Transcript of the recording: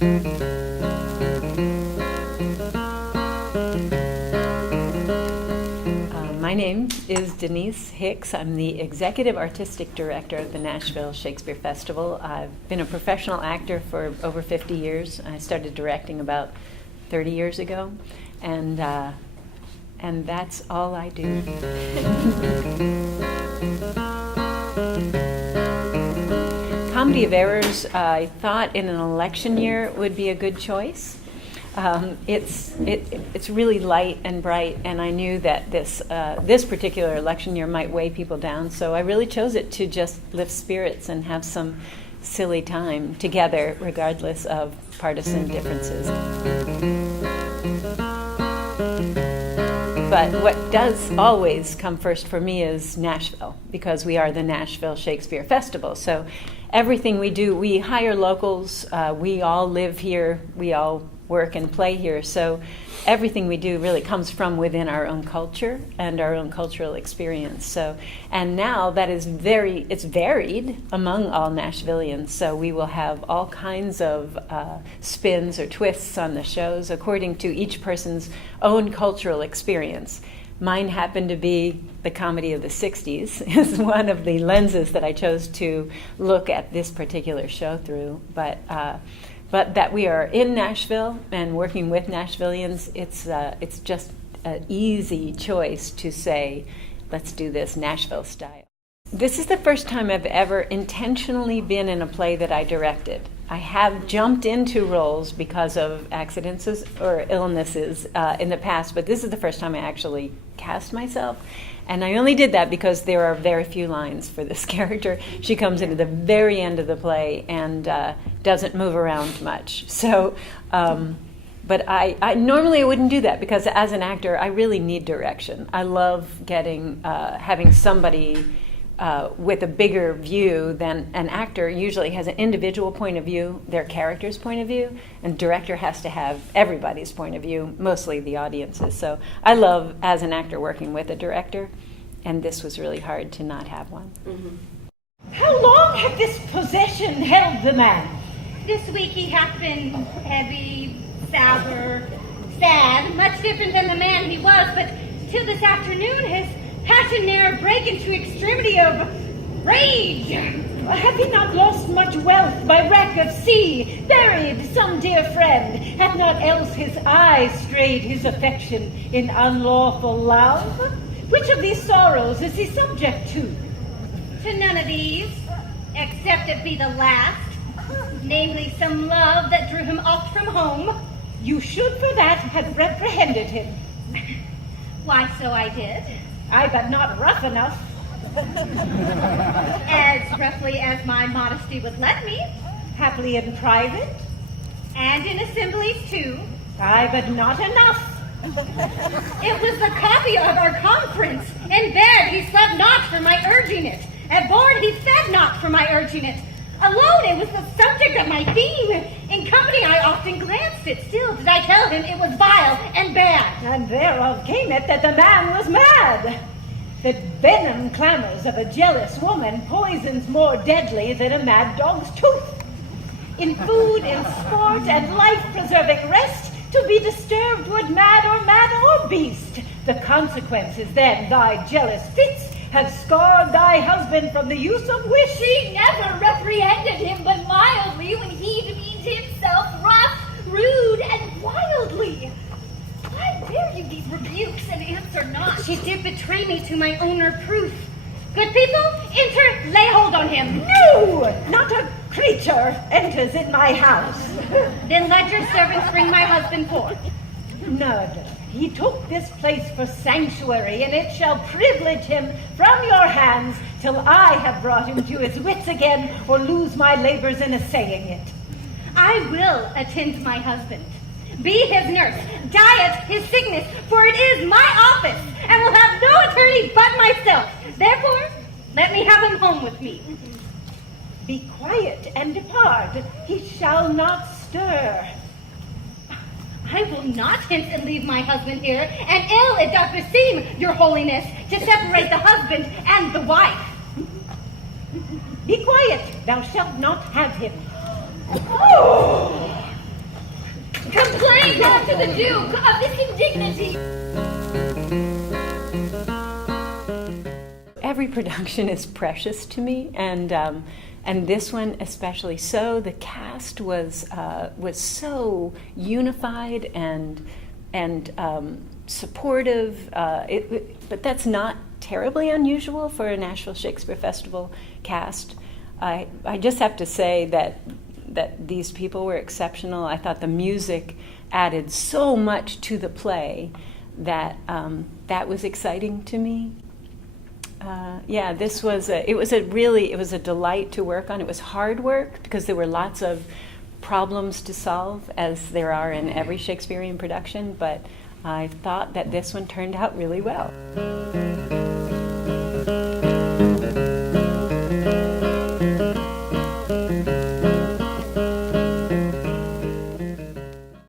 My name is Denise Hicks. I'm the Executive Artistic Director of the Nashville Shakespeare Festival. I've been a professional actor for over 50 years. I started directing about 30 years ago, and that's all I do. Comedy of Errors, I thought in an election year would be a good choice. It's really light and bright, and I knew that this particular election year might weigh people down, so I really chose it to just lift spirits and have some silly time together, regardless of partisan differences. But what does always come first for me is Nashville, because we are the Nashville Shakespeare Festival. So everything we do, we hire locals, we all live here, we all work and play here. So everything we do really comes from within our own culture and our own cultural experience. So, and now that is it's varied among all Nashvillians. So we will have all kinds of spins or twists on the shows according to each person's own cultural experience. Mine happened to be the comedy of the 60s, is one of the lenses that I chose to look at this particular show through. But that we are in Nashville and working with Nashvillians, it's just an easy choice to say, let's do this Nashville style. This is the first time I've ever intentionally been in a play that I directed. I have jumped into roles because of accidents or illnesses in the past, but this is the first time I actually cast myself. And I only did that because there are very few lines for this character. She comes in at the very end of the play and doesn't move around much. So, but I normally wouldn't do that because as an actor, I really need direction. I love having somebody with a bigger view than an actor usually has an individual point of view, their character's point of view, and director has to have everybody's point of view, mostly the audience's. So I love, as an actor, working with a director, and this was really hard to not have one. Mm-hmm. How long had this possession held the man? This week he hath been heavy, sour, sad, much different than the man he was, but till this afternoon his passion ne'er break into extremity of rage. Hath he not lost much wealth by wreck of sea, buried some dear friend? Hath not else his eyes strayed his affection in unlawful love? Which of these sorrows is he subject to? To none of these, except it be the last, namely some love that drew him oft from home. You should for that have reprehended him. Why, so I did. Aye, but not rough enough. As roughly as my modesty would let me. Haply in private. And in assemblies, too. Aye, but not enough. It was the copy of our conference. In bed he slept not for my urging it. At board he fed not for my urging it. Alone it was the subject of my theme. In company I often glanced it. Still did I tell him it was vile and bad. And thereof came it that the man was mad. The venom clamors of a jealous woman poisons more deadly than a mad dog's tooth. In food, in sport, and life-preserving rest, to be disturbed would man or beast. The consequences then thy jealous fits have scarred thy husband from the use of which. She never reprehended him but mildly when he demeaned himself rough, rude, and wildly. Why bear you these rebukes and answer not? She did betray me to my owner proof. Good people, enter, lay hold on him. No, not a creature enters in my house. Then let your servants bring my husband forth. Murder. He took this place for sanctuary, and it shall privilege him from your hands till I have brought him to his wits again, or lose my labors in assaying it. I will attend my husband, be his nurse, diet his sickness, for it is my office, and will have no attorney but myself. Therefore, let me have him home with me. Be quiet and depart. He shall not stir. I will not hence and leave my husband here, and ill it doth beseem your holiness to separate the husband and the wife. Be quiet, thou shalt not have him. Oh! Complain not to the Duke of this indignity. Every production is precious to me, and this one especially so. The cast was so unified and supportive. But that's not terribly unusual for a Nashville Shakespeare Festival cast. I just have to say that these people were exceptional. I thought the music added so much to the play that that was exciting to me. This was it was a delight to work on. It was hard work because there were lots of problems to solve, as there are in every Shakespearean production, but I thought that this one turned out really well.